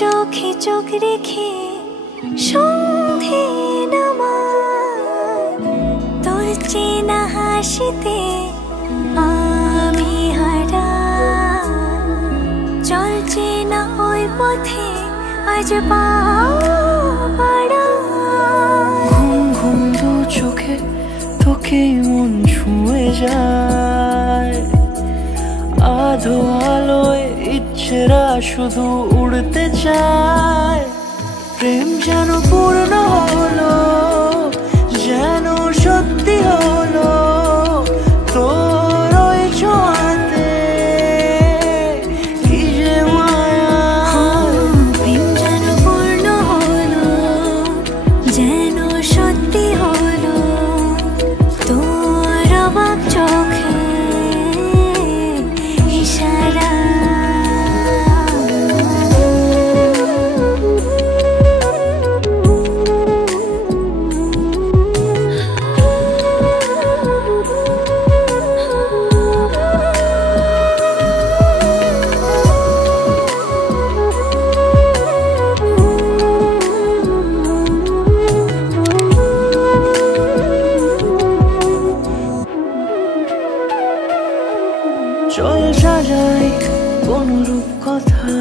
চোখে চোখ রেখে সন্ধে নামার তোর চেনা হাসিতে আমি হারা চলছে না ওই পথে আজ পাড়া ঘুম ঘুম দু চোখে তোকে মন ছুঁয়ে যায় আধো আলোয় ইচ্ছেরা শুধু উড়তে চায় প্রেম যেন পূর্ণ হলো যেন সত্যি হলো তোর ওই ছোঁয়াতে কি যে মায়া প্রেম যেন পূর্ণ হলো যেন সত্যি হলো তোর অবাক চোখে ইশারা চল সাজাই কোন রূপ কথা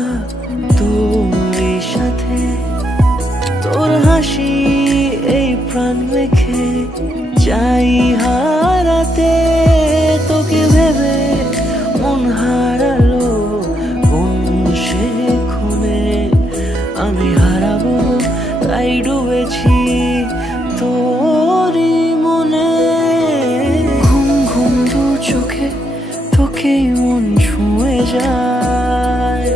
তোর সাথে তোর হাসি এই প্রাণ রেখে চাই হারাতে তোকে ভেবে মন হারালো কোন সে ক্ষণে আমি হারাবো তাই ডুবেছি তোরই মনে ঘুম ঘুম দু চোখে তোকে মন ছুঁয়ে যায়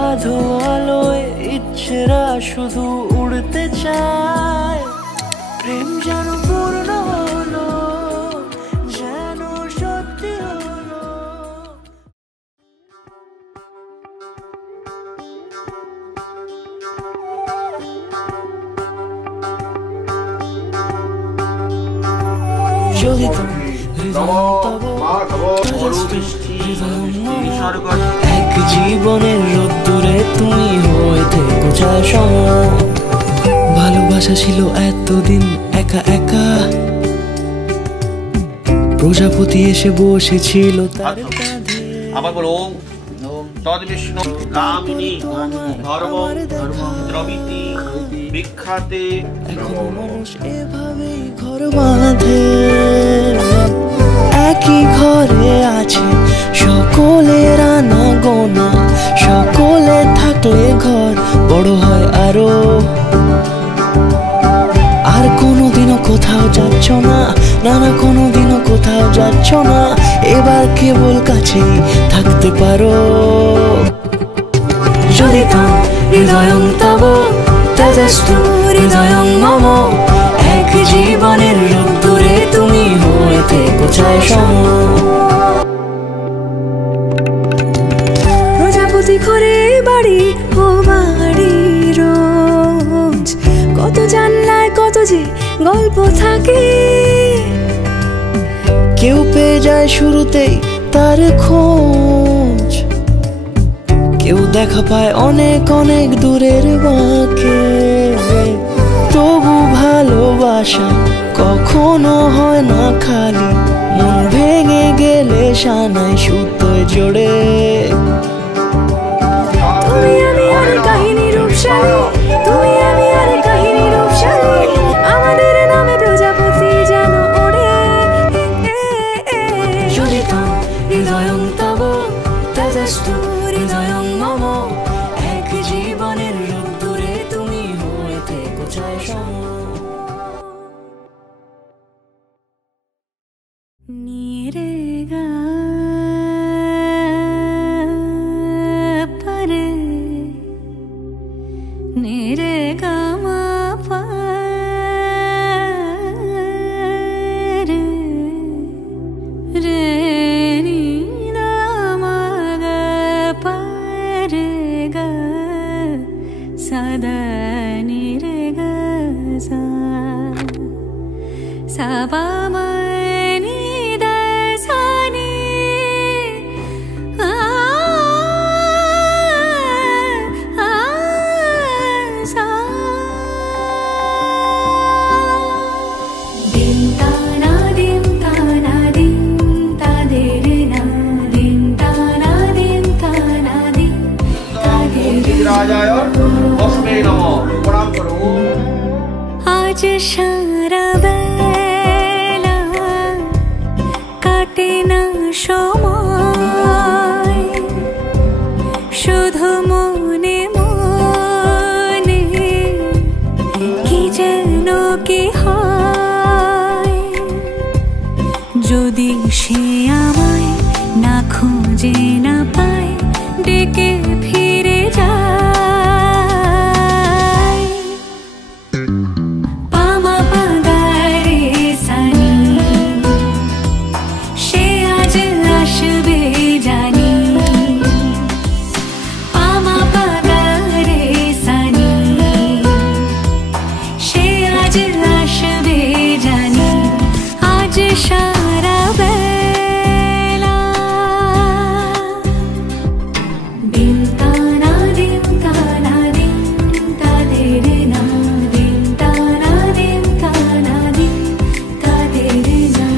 আধো আলোয় ইচ্ছেরা শুধু উড়তে চায় প্রেম যেন পূর্ণ হলো যেন সত্যি হলো যদি এক জীবনের রোদ্দুরে তুমি হইতে বোঝায় সময় ভালোবাসা ছিল এতদিন একা একা প্রজাপতি এসে বসেছিল তার কাঁধে আবার বলো তদ বিষ্ণু কামিনী ধর্ম দ্রবিতি বিখ্যাতে এখনো মানুষ এভাবেই ঘর বাঁধে একই ঘরে আছে সকলের আনা গোনা সকলে থাকলে ঘর বড় হয় আরো আর কোনোদিনও কোথাও যাচ্ছ না নানা কোনোদিনও কোথাও যাচ্ছ না এবার কেবল কাছেই থাকতে পারো যদি তাম হৃদয়ং তব তেজস্তু হৃদয়ং মম এক জীবনের রোদ্দুরে তুমি হইতে কোথায় সম প্রজাপতি ঘরে বাড়ি ও বাড়ি রোজ কত জানলায় কত যে গল্প থাকে কেউ পেয়ে যায় শুরুতেই তার খোঁজ কেউ দেখা পায় অনেক অনেক দূরের বাঁকে তবু ভালোবাসা কখনো হয় না খালি মন ভেঙে গেলে সানাই সুতোয় জোড়ে তুমি আমি আর কাহিনী রূপসালী তুমি আমি আর কাহিনী রূপসালী আমাদের নামে প্রজাপতি যেন ওড়ে যদি তাম হৃদয়ং তব তেজস্তু হৃদয়ং মম এক জীবনের রোদ্দুরে তুমি হইতে কোথায় সম নিরে গা সময় শুধু মনে মনে কি যেন কি হয় যদি সে আমায় না খুঁজে না পায় ডেকে ফিরে যায় পামা পাগারে সানি সে আজ আসবে জানি পামা পাগারে সানি সে আজ আসবে জানি আজ সারা বেলা দিন তানা দিন তানা দিন তাদের না দিন তানা দিন তানা দিন তাদের না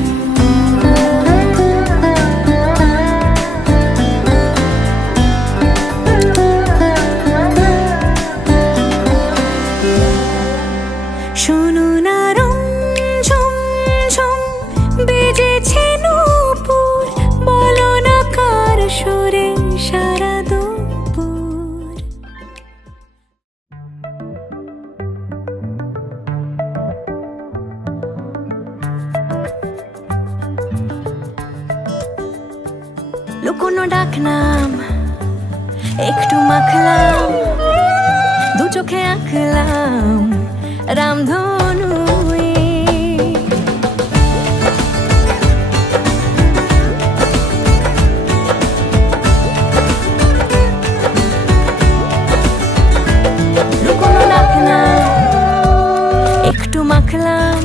শোনো না রং ঝুম ঝুম বেজেছে নূপুর বলো না কার সুরে সারা দুপুর লুকোনো ডাকনাম একটু মাখলাম দু চোখে আঁকলাম রামধনু লুকোনো ডাকনাম একটু মাখলাম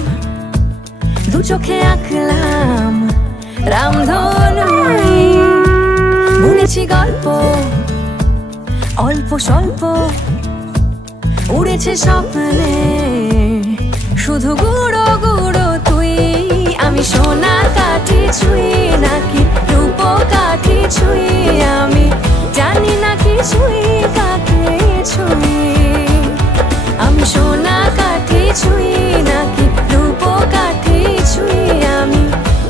দু চোখে আঁকলাম রামধনু বুনেছি গল্প অল্প স্বল্প উড়েছে স্বপ্নে শুধু গুঁড়ো গুঁড়ো তুই আমি সোনা কাঠি ছুঁই নাকি রূপ কাঠি ছুঁই আমি জানি না কিছুই কাকে ছুঁই আমি সোনা কাঠি ছুঁই নাকি রূপ কাঠি ছুঁই আমি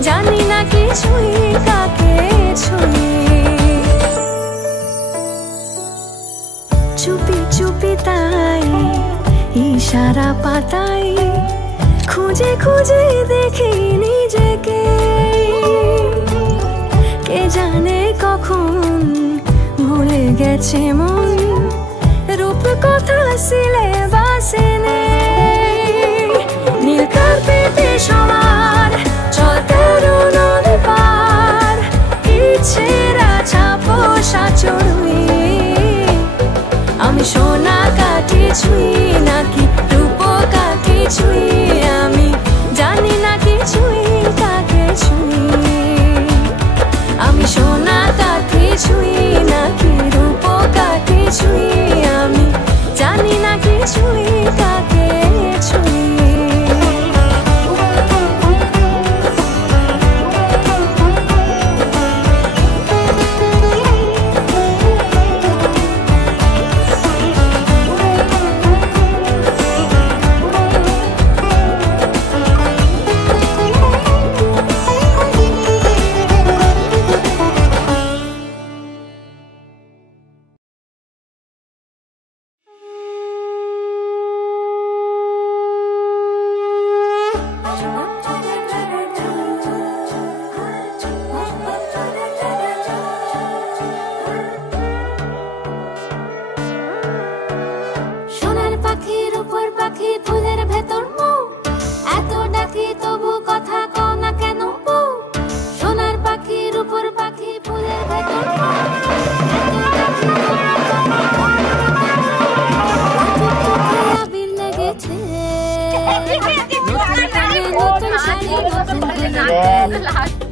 জানি না কিছুই কাকে ছুঁই চুপি চুপি তাই ইশারা পাতাই খুঁজে খুঁজে দেখি নিজেকে কে জানে কখন ভুলে গেছে মন রূপ কথা সিলেবাসে নেই নীল কার্পেটে সবার চলতে নদী পার ইচ্ছেরা ছাপো সাচড়ুই আমি সোনা কাঠি ছুঁই নাকি রূপ কাঠি ছুঁই আমি জানি না কিছুই কাকে ছুঁই আমি সোনা কাঠি ছুঁই নাকি রূপ কাঠি ছুঁই আমি জানি না কিছুই কাকে ছুঁই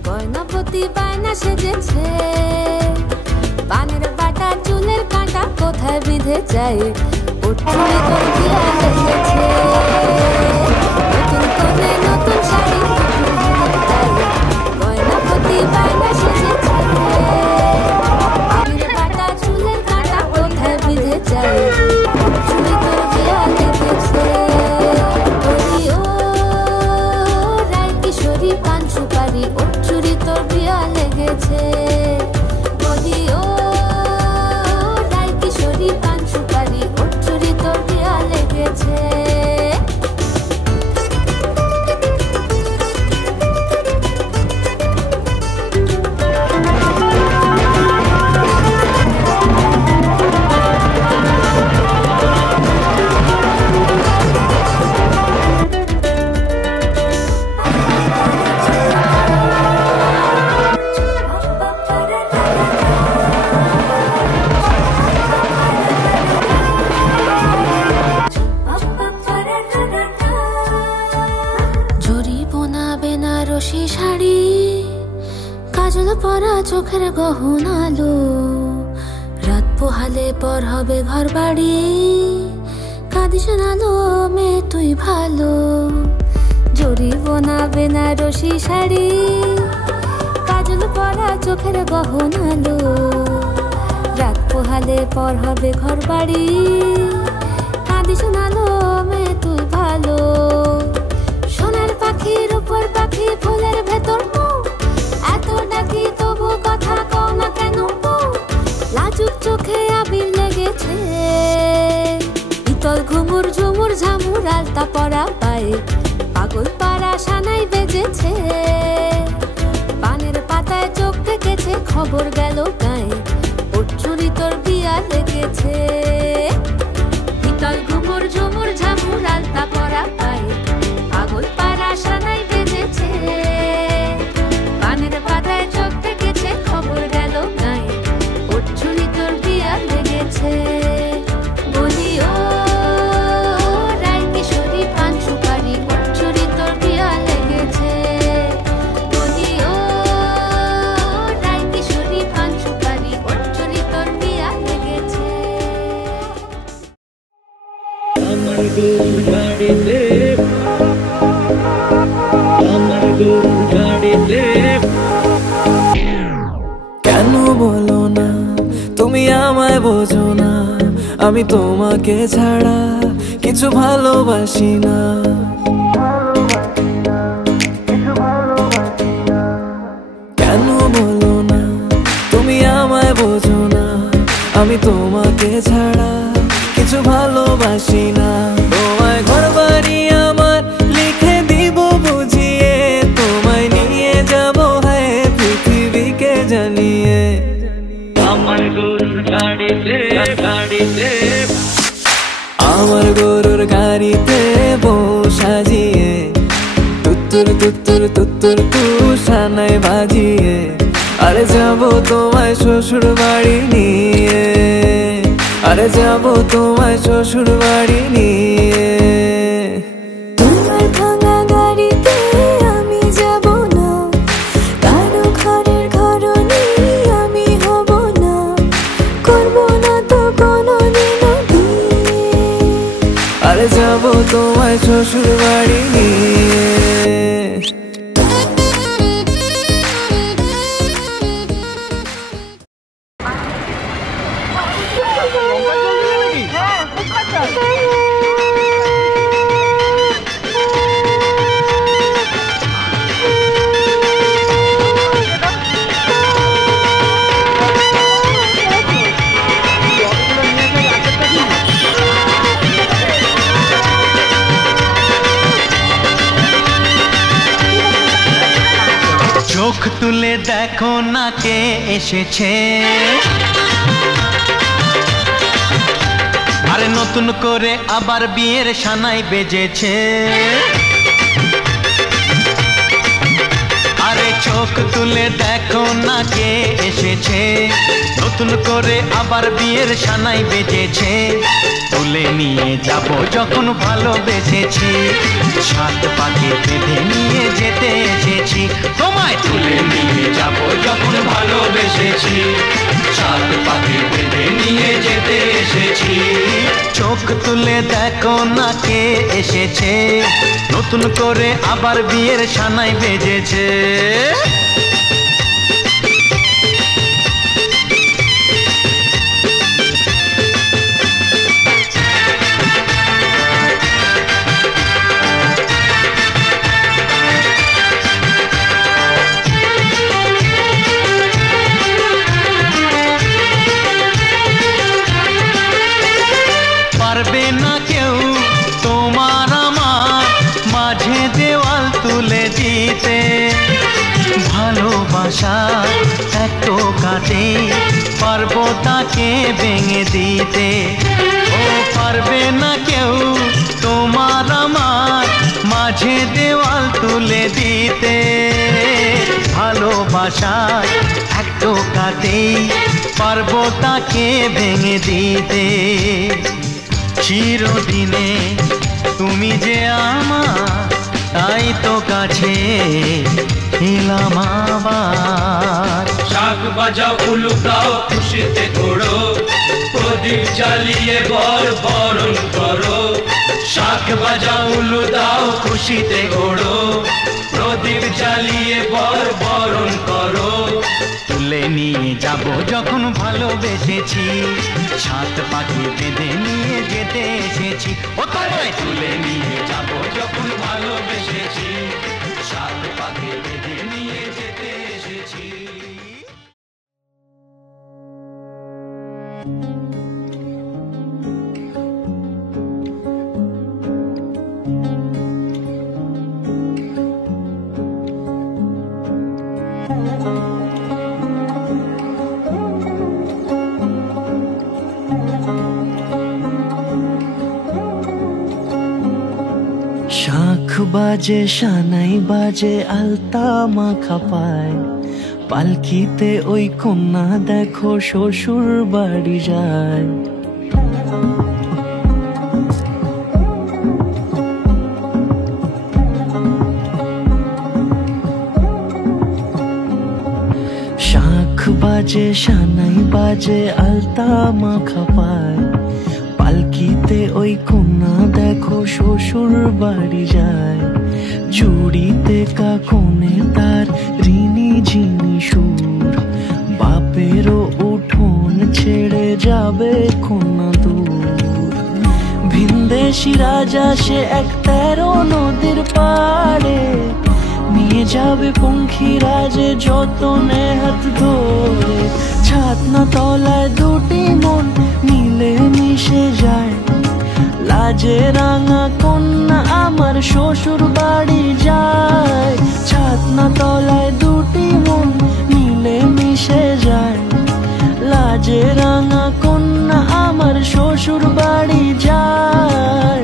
গয়নাপতি বায়না সেজেছে পানের বাটা চুলের কাঁটা কোথায় বিঁধে যায় উঠে তোর দিয়া লেগেছে নতুন কোণে নতুন শাড়ি গয়নাপতি বায়না সেজেছে পানের বাটা চুলের কাঁটা কোথায় বিঁধে যায় উঠে তোর দিয়া লেগেছে পান সুপারি ওর চুরি তোর বিয়া লেগেছে কাজল পরা চোখের গহনালো রাত পোহালে পর হবে ঘর বাড়ি কাঁদিস নালো মেয়ে তুই ভালো জড়িব না বেনারসি শাড়ি কাজল পরা চোখের গহনালো রাত পোহালে পর হবে ঘর বাড়ি কাঁদিস নালো মেয়ে তুই ভালো সোনার পাখির উপর পাখি ফুলের ভেতর এত ডাকি তবু কথা কও না কেন লাজুক চোখে আবির লেগেছে ইতল ঘুমুর ঝুমুর ঝামুর আলতা পরা পায়ে পাগল পাড়া সানাই বেজেছে পানের পাতায় চোখ থেকেছে খবর গেল গায়ে ওর চুরি তোর বিয়া লেগেছে ইতল ঘুমুর ঝুমুর ঝামুর আলতা পরা পায়ে পাগল পাড়া সানাই বেজেছে পানের পাতায় চোখ থেকেছে খবর গেল গায়ে ওর চুরি তোর বিয়া লেগেছে বলি ও রায় কিশোরী পান সুপারি ওর চুরি তোর বিয়া লেগেছে বলি ও রায় কিশোরী পান সুপারি ওর চুরি তোর বিয়া লেগেছে আমার গরুর গাড়িতে আমার গরুর গাড়িতে কেন বলো না তুমি আমায় বোঝো না আমি তোমাকে ছাড়া কিছু ভালোবাসি না কেন বলো না তুমি আমায় বোঝো না আমি তোমাকে ছাড়া কিছু ভালোবাসি না তোমায় ঘর বাড়ি আমার লিখে দিব বুঝিয়ে তোমায় নিয়ে যাব হ্যাঁ পৃথিবীকে জানিয়ে আমার গরুর গাড়িতে আমার গরুর গাড়িতে বউ সাজিয়ে তুত্তুর তুত্তুর তুত্তুর তুষানায় বাজিয়ে আরে যাব তোমায় শ্বশুর বাড়ি নিয়ে আরে যাব তোমায় শ্বশুর বাড়ি নিয়ে তোমার ভাঙা গাড়িতে আমি যাব না কারো ঘরের ঘরনি আমি হব না করব না তো কোনোদিনও বিয়ে আরে যাব তোমায় শ্বশুর বাড়ি নিয়ে চোখ তুলে দেখো না কে এসেছে আরে নতুন করে আবার বিয়ের সানাই বেজেছে আরে চোখ তুলে দেখো না কে এসেছে নতুন করে আবার বিয়ের সানাই বেজেছে তুলে নিয়ে যাব যখন ভালোবেসেছি সাত পাকে বেঁধে নিয়ে যেতে এসেছি তোমায় তুলে নিয়ে যাব যখন ভালোবেসেছি সাত পাকে বেঁধে নিয়ে যেতে এসেছি চোখ তুলে দেখো না কে এসেছে নতুন করে আবার বিয়ের সানাই বেজেছে পারবে না কেউ তোমার আমার মাঝে দেওয়াল তুলে দিতে ভালোবাসা এত কাটে পারবো তাকে ভেঙে দিতে ও পারবে না কেউ তোমার আমার মাঝে দেওয়াল তুলে দিতে ভালোবাসা এত কাটে পারবো তাকে ভেঙে দিতে চিরদিনে তুমি যে আমার তাই তো কাছে এলাম আবার। শাক বাজাও উলু গাও খুশিতে ঘোড়ো, প্রদীপ জ্বালিয়ে বর বরণ করো। শাক বাজাও উলু দাও খুশিতে ঘোড়ো, প্রদীপ জ্বালিয়ে বর বরণ করো। তুলে নিয়ে যাব যখন ভালোবেসেছি, সাত পাখি বেঁধে নিয়ে যেতে এসেছি। ও তোমায় তুলে নিয়ে যাব যখন ভালোবেসেছি, সাত পাখি বেঁধে নিয়ে যেতে এসেছি। শাঁখ বাজে সানাই বাজে আলতা মাখা পায়, পালকিতে ওই কন্যা দেখো শ্বশুর বাড়ি যায়। শাঁখ বাজে সানাই বাজে আলতা মাখা পায়, পালকিতে ওই কন্যা দেখো শ্বশুর বাড়ি যায়। জুড়িতে কাকনে তার ঋণী ঝিনি সুর, বাপেরও উঠোন ছেড়ে যাবে কন্যা দূর। ভিনদেশি রাজা সে এক 13 নদীর পাড়ে, নিয়ে যাবে পঙ্খিরাজে যতনে হাত ধরে। ছাতনা তলায় দুটি মন মিলে মিশে যায়, লাজে রাঙা কন্যা আমার শ্বশুর বাড়ি যায়। ছাতনা তলায় দুটি মন মিলে মিশে যায়, লাজে রাঙা কন্যা আমার শ্বশুর বাড়ি যায়।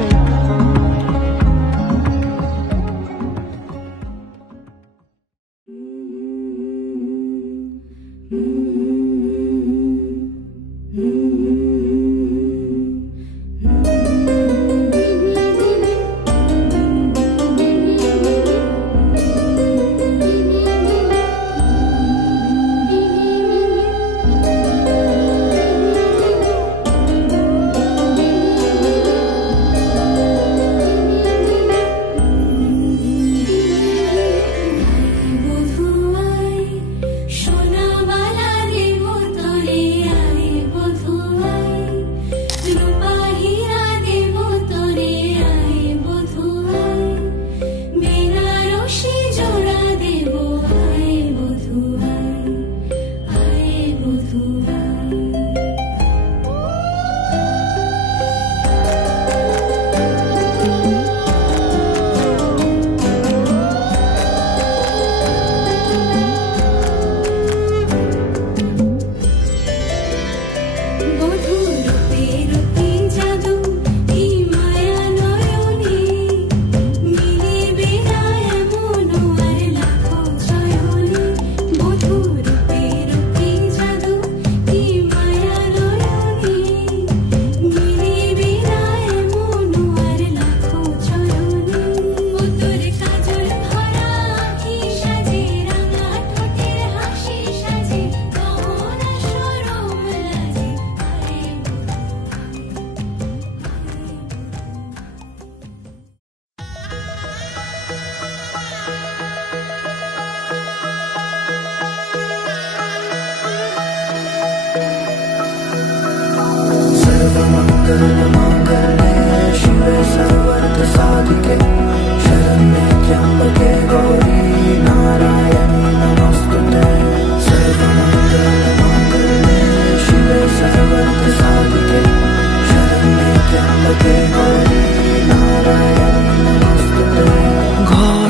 ঘর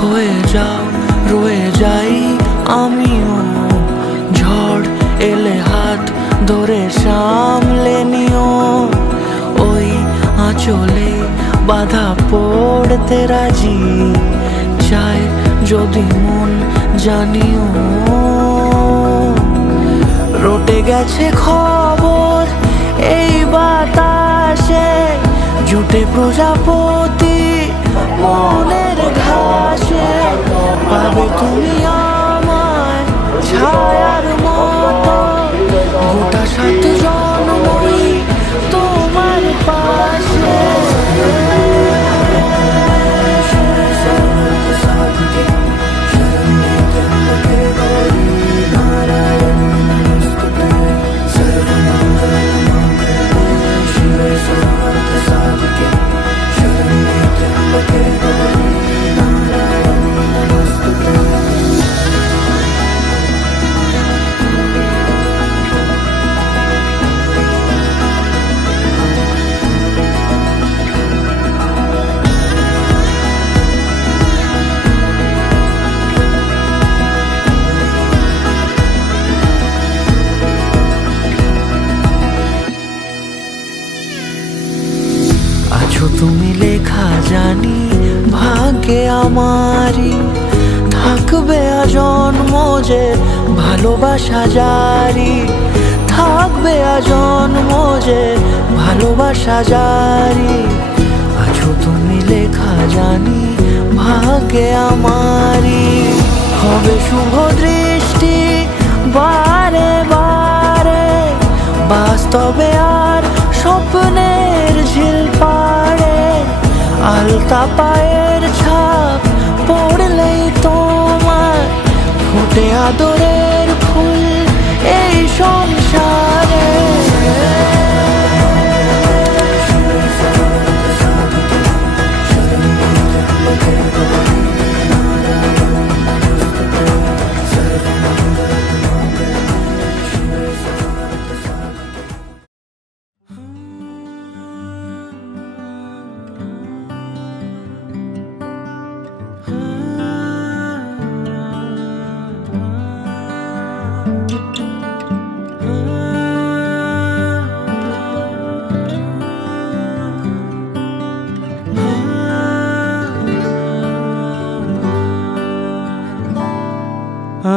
হয়ে যাও রয়ে যাই আমিও, ঝড় এলে হাত ধরে সামলে নিও। ওই আঁচলে বাধা পড়তে রাজি, চাই যদি মন জানিও। রটে গেছে খবর এই বাতাসে, জুটে প্রজাপতি মনের ঘাসে পাবে তুমি আমায় ছায়ার মতো গোটা 7 জন্মই তোমার পাশে তুমি লেখা জানি ভাগ্যে আমারই থাকবে আজন্ম যে ভালোবাসা জারি থাকবে আজন্ম যে ভালোবাসা জারি আছো তুমি লেখা জানি ভাগ্যে আমারই হবে শুভ দৃষ্টি বারে বারে বাস্তবে আর স্বপ্নের ঝিল পাড়ে আলতা পায়ের ছাপ পড়লেই তোমার ফোটে আদরের ফুল এই সংসারে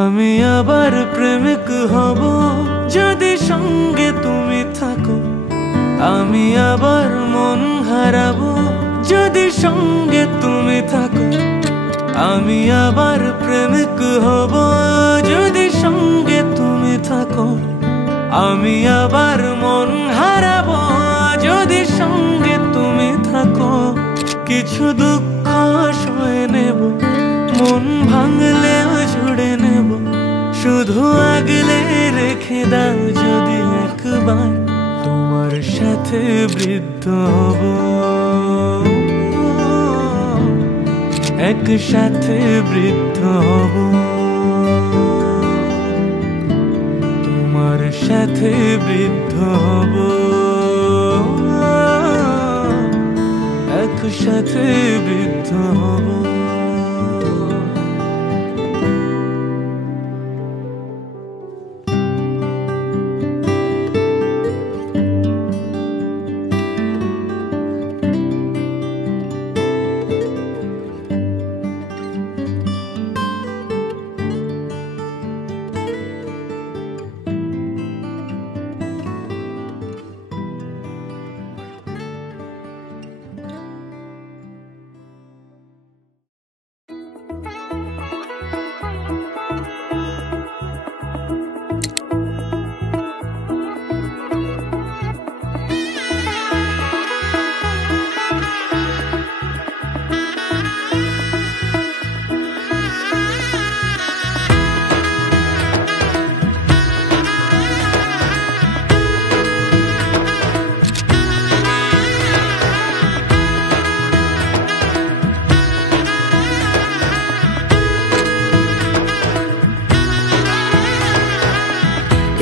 আমি আবার প্রেমিক হব যদি সঙ্গে তুমি থাকো আমি আবার মন হারাবো যদি সঙ্গে তুমি থাকো আমি আবার প্রেমিক হব যদি সঙ্গে তুমি থাকো আমি আবার মন হারাবো যদি সঙ্গে তুমি থাকো কিছু দুঃখ সয়ে নেব মন ভাঙলেও জুড়ে নেব শুধু আগলে রেখে দাও যদি একবার তোমার সাথে বৃদ্ধ হব একসাথে বৃদ্ধ হব তোমার সাথে বৃদ্ধ হব একসাথে বৃদ্ধ হব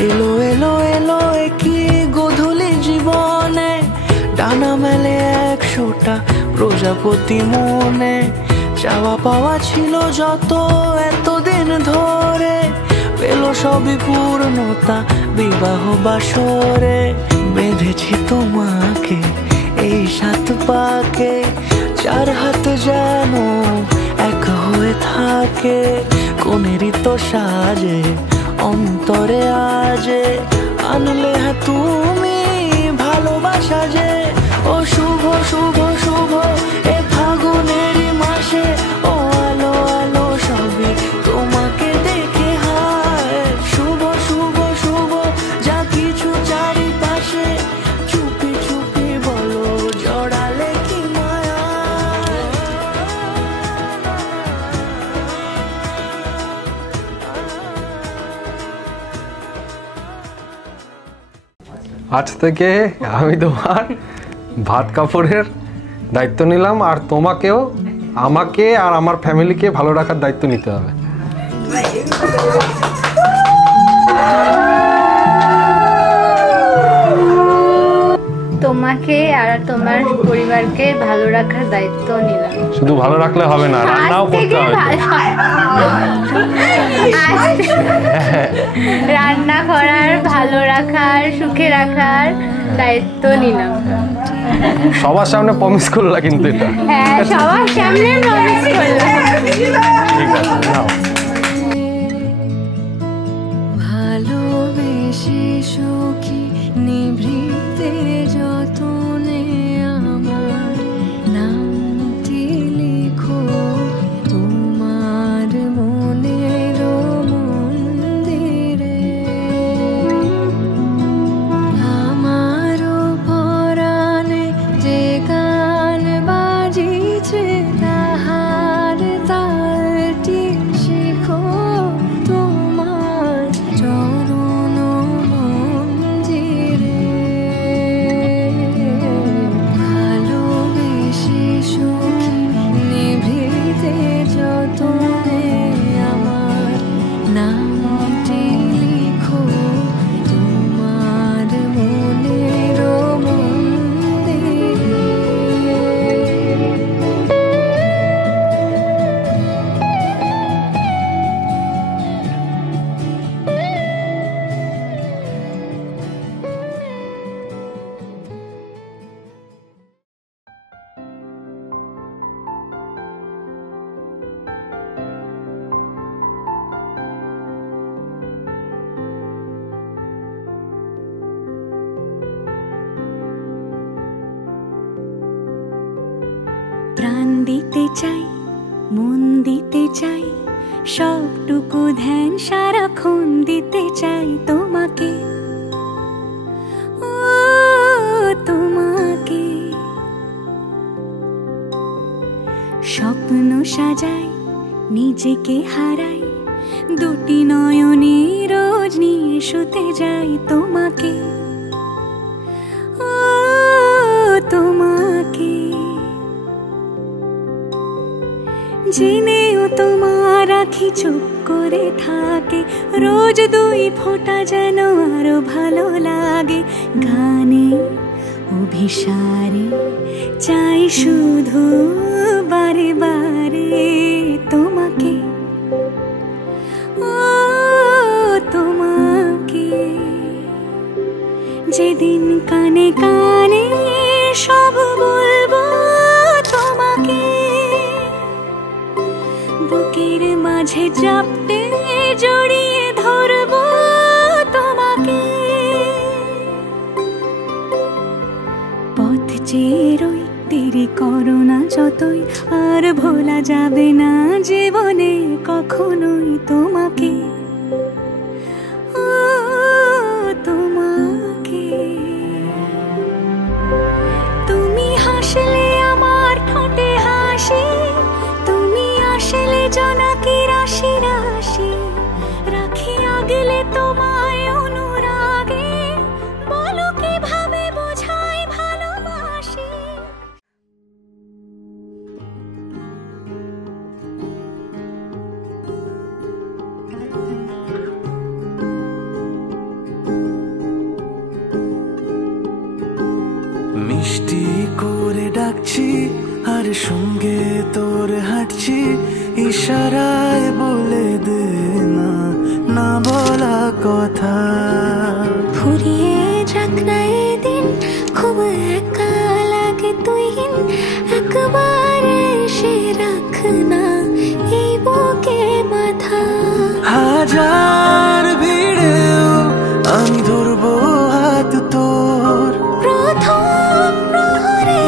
এলো এলো এলো কি গোধূলি জীবনে ডানা মেলে 100টা প্রজাপতি মনে চাওয়া পাওয়া ছিল যত এতদিন ধরে পেল সবই পূর্ণতা বিবাহ বাসরে বেঁধেছি তোমাকে এই 7 পাকে 4 হাত যেন এক হয়ে থাকে কোনেরই তো সাজে অন্তরে আজে আনলে তুমি ভালোবাসা যে ও শুভ শুভ শুভ এ ফাগুনেরই আজ থেকে আমি তোমার ভাত কাপড়ের দায়িত্ব নিলাম, আর তোমাকেও আমাকে আর আমার ফ্যামিলিকে ভালো রাখার দায়িত্ব নিতে হবে। তোমাকে আর তোমার পরিবারকে ভালো রাখার দায়িত্ব নিলাম। শুধু ভালো রাখলে হবে না, রান্নাও করতে হবে। রান্না করার, ভালো রাখার, সুখে রাখার দায়িত্ব নিলাম। সবার সামনে প্রমিস করলা কিন্তু এটা। হ্যাঁ, সবার সামনে প্রমিস করলাম। ঠিক আছে, নাও। ভালোবেসে সখী নিভৃতে যতনে আমার নামটি লিখো তোমার মনের মন্দিরে। আমারও পরাণে যে গান বাজিছে তাহার তালটি শিখো তোমার চরণ মঞ্জিরে। ভালোবেসে সখী নিভৃতে যতনে আমার নামটি লিখো তোমার মনের মন্দিরে। প্রাণ দিতে চাই, মন দিতে চাই, সবটুকু ধ্যান সারাক্ষণ দিতে চাই তোমাকে, ও তোমাকে। স্বপ্ন সাজাই, নিজেকে হারাই, দুটি নয়নে রোজ নিয়ে শুতে যাই তোমাকে, ও তোমাকে। জেনেও তোমার আখি চুপ করে থাকে, রোজ দুই ফোঁটা যেন আরো ভালো লাগে। গানে অভিসারে চাই শুধু বারে বারে তোমাকে, ও তোমাকে। যেদিন কানে কানে সব বলবো তোমাকে, বুকের মাঝে চাপতে জড়িয়ে ধরবো তোমাকে। পথ চেয়ে রই, দেরি করো না যতই, আর ভোলা যাবে না জীবনে কখনোই তোমাকে, ও তোমাকে। তুমি হাসলে আমার ঠোঁটে হাসি, তুমি আসলে জোনাকি রাশি রাশি, রাখি আগলে তোমায় অনুরাগে, বলো কিভাবে বোঝাই ভালোবাসি। মিষ্টি করে ডাকছি আর সঙ্গে তোর হাঁটছি, ইশারায় বলে দে না না বলা কথা। ফুরিয়ে যাক না এদিন, খুব একা লাগে তুই একবার এসে রাখ না এই বুকে মাথা। হাজার ভিড়েও আমি ধরবো হাত তোর, প্রথম প্রহরে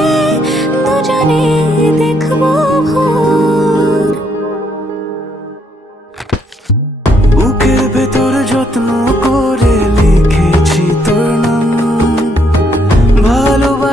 দুজনে দেখবো ভোর। বুকের ভেতর যত্ন করে লিখেছি তোর নাম, ভালোবাসা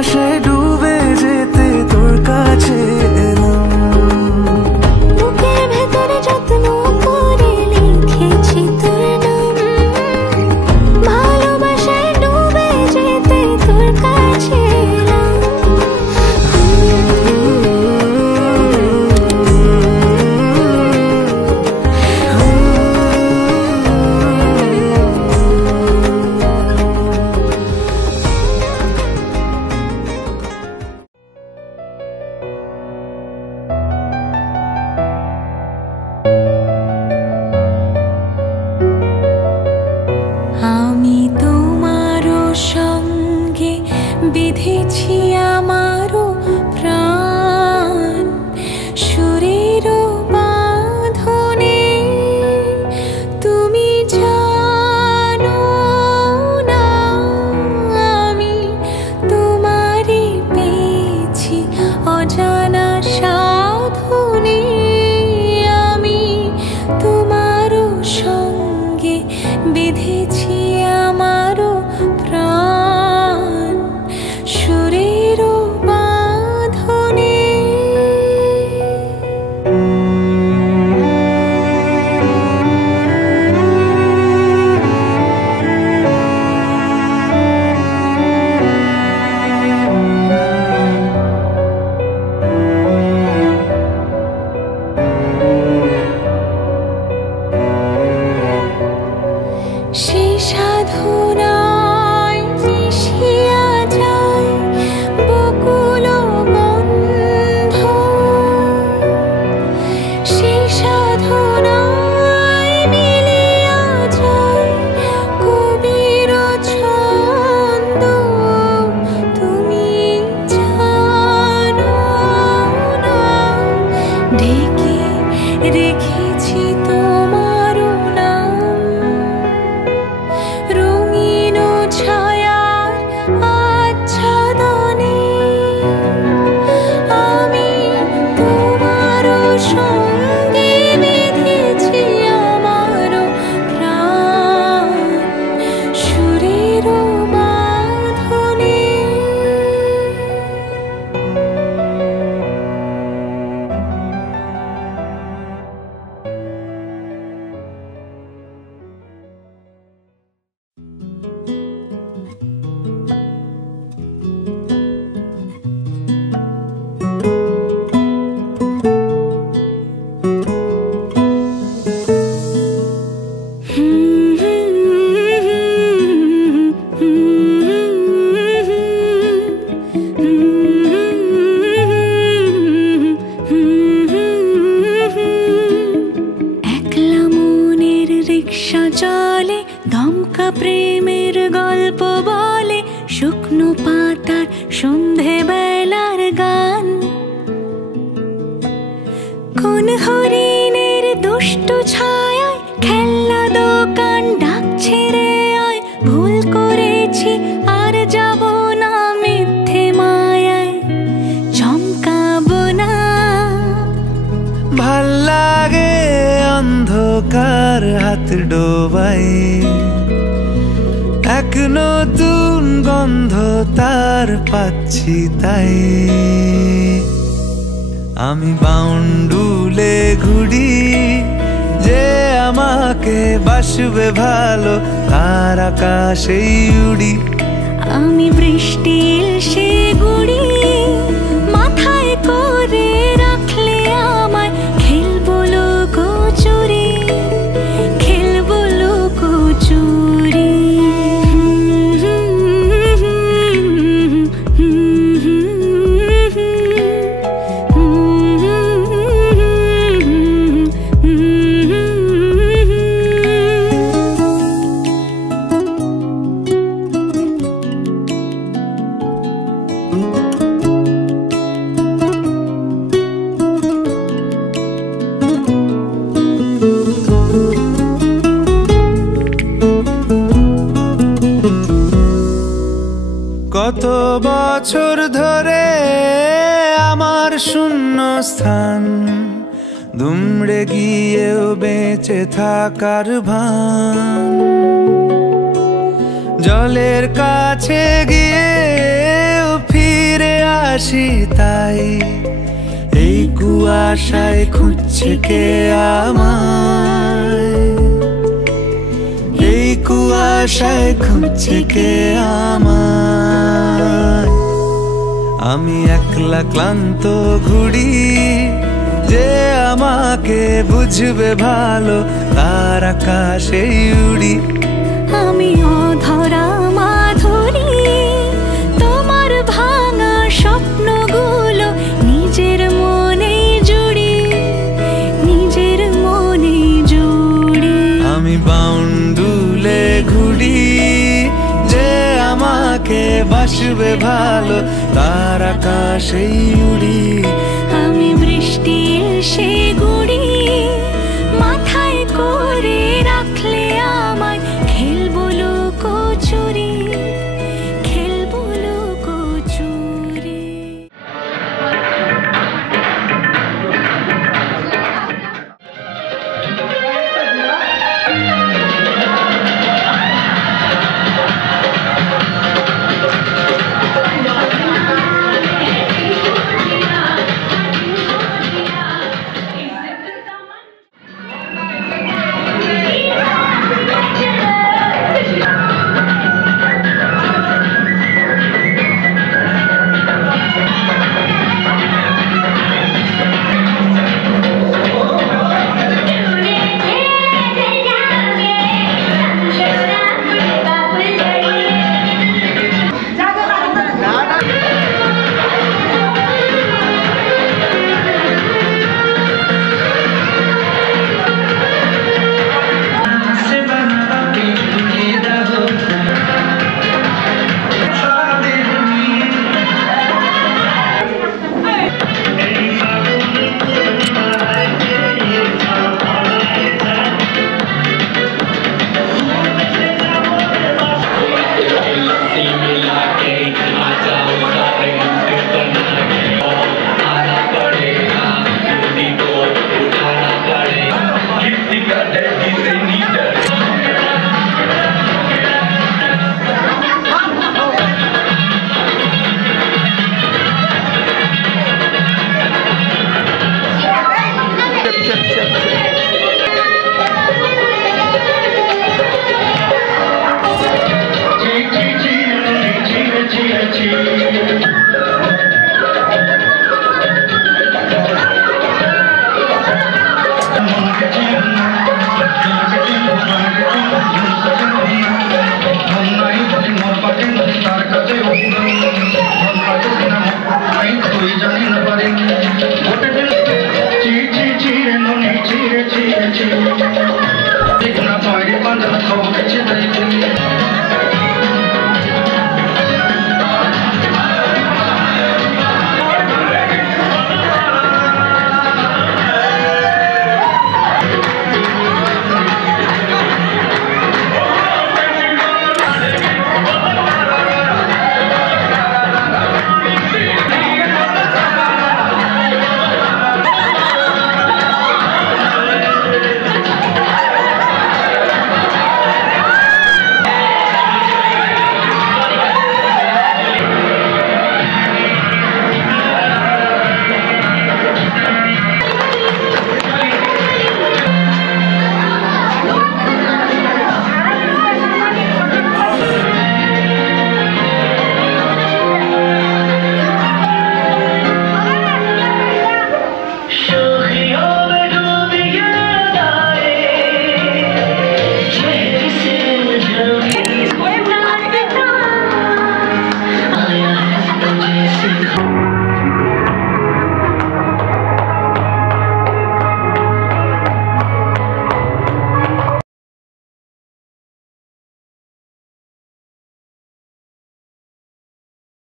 প্রেমের গল্প বলে শুকনো পাতার সন্ধে বেলার গান। কোন হরিণের দুষ্ট ছায়ায় খেলনা দোকান ডাকছে রে আয়, ভুল করেছি আর যাব না মিথ্যে মায়ায় চমকাবো না। ভাল লাগে অন্ধকার হাত ডোবাই, এক নতুন গন্ধ তার পাচ্ছি তাই। আমি বাউন্ডুলে ঘুরি, যে আমাকে বাসবে ভালো তার আকাশেই উড়ি। আমি বৃষ্টির সে গুড়ি, মাথায় করে রাখলে আমায় খেলবো লুকোচুরি, খেলবো লুকোচুরি। কত বছর ধরে আমার শূন্য স্থান, দুমড়ে গিয়েও বেঁচে থাকার ভান। জলের কাছে গিয়েও ফিরে আসি তাই, এই কুয়াশায় খুঁজছে কে আমায়, এই কুয়াশায় খুঁজছে কে আমায়। আমি একলা ক্লান্ত ঘুরি, যে আমাকে বুঝবে ভালো তার আকাশেই উড়ি। আমি অধরা মাধুরী, তোমার ভাঙা স্বপ্নগুলো নিজের মনে জুড়ি, নিজের মনে জুড়ি। আমি বাউন্ডুলে ঘুরি, যে আমাকে বাসবে ভালো তার আকাশেই উড়ি। আমি বৃষ্টির সে গুড়ি, মাথায় করে রাখলে আমায় খেলবো লুকোচুরি, খেলবো লুকোচুরি। Cheer, cheer, cheer, cheer, cheer.